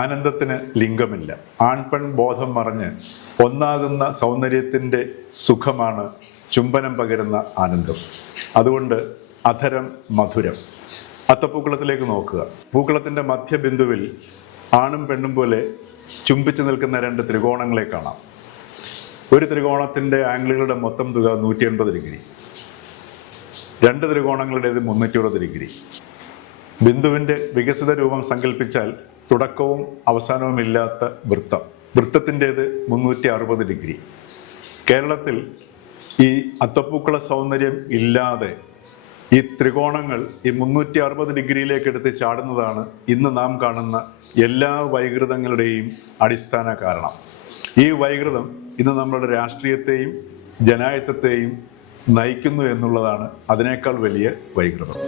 ആനന്ദത്തിന് ലിംഗമില്ല. ആൺപെൺ ബോധം മറഞ്ഞ് ഒന്നാകുന്ന സൗന്ദര്യത്തിൻ്റെ സുഖമാണ് ചുംബനം പകരുന്ന ആനന്ദം. അതുകൊണ്ട് അധരം മധുരം. അത്തപ്പൂക്കളത്തിലേക്ക് നോക്കുക. പൂക്കളത്തിൻ്റെ മധ്യബിന്ദുവിൽ ആണും പെണ്ണും പോലെ ചുംബിച്ചു നിൽക്കുന്ന രണ്ട് ത്രികോണങ്ങളെ കാണാം. ഒരു ത്രികോണത്തിൻ്റെ ആംഗിളുകളുടെ മൊത്തം തുക 180 ഡിഗ്രി, രണ്ട് ത്രികോണങ്ങളുടേത് 360 ഡിഗ്രി. ബിന്ദുവിൻ്റെ വികസിത രൂപം സങ്കല്പിച്ചാൽ തുടക്കവും അവസാനവും ഇല്ലാത്ത വൃത്തം. വൃത്തത്തിൻ്റേത് 360 ഡിഗ്രി. കേരളത്തിൽ ഈ അത്തപ്പൂക്കള സൗന്ദര്യം ഇല്ലാതെ ഈ ത്രികോണങ്ങൾ ഈ 360 ഡിഗ്രിയിലേക്ക് എടുത്ത് ചാടുന്നതാണ് ഇന്ന് നാം കാണുന്ന എല്ലാ വൈകൃതങ്ങളുടെയും അടിസ്ഥാന കാരണം. ഈ വൈകൃതം ഇന്ന് നമ്മുടെ രാഷ്ട്രീയത്തെയും ജനാധിപത്യത്തെയും നയിക്കുന്നു എന്നുള്ളതാണ് അതിനേക്കാൾ വലിയ വൈകൃതം.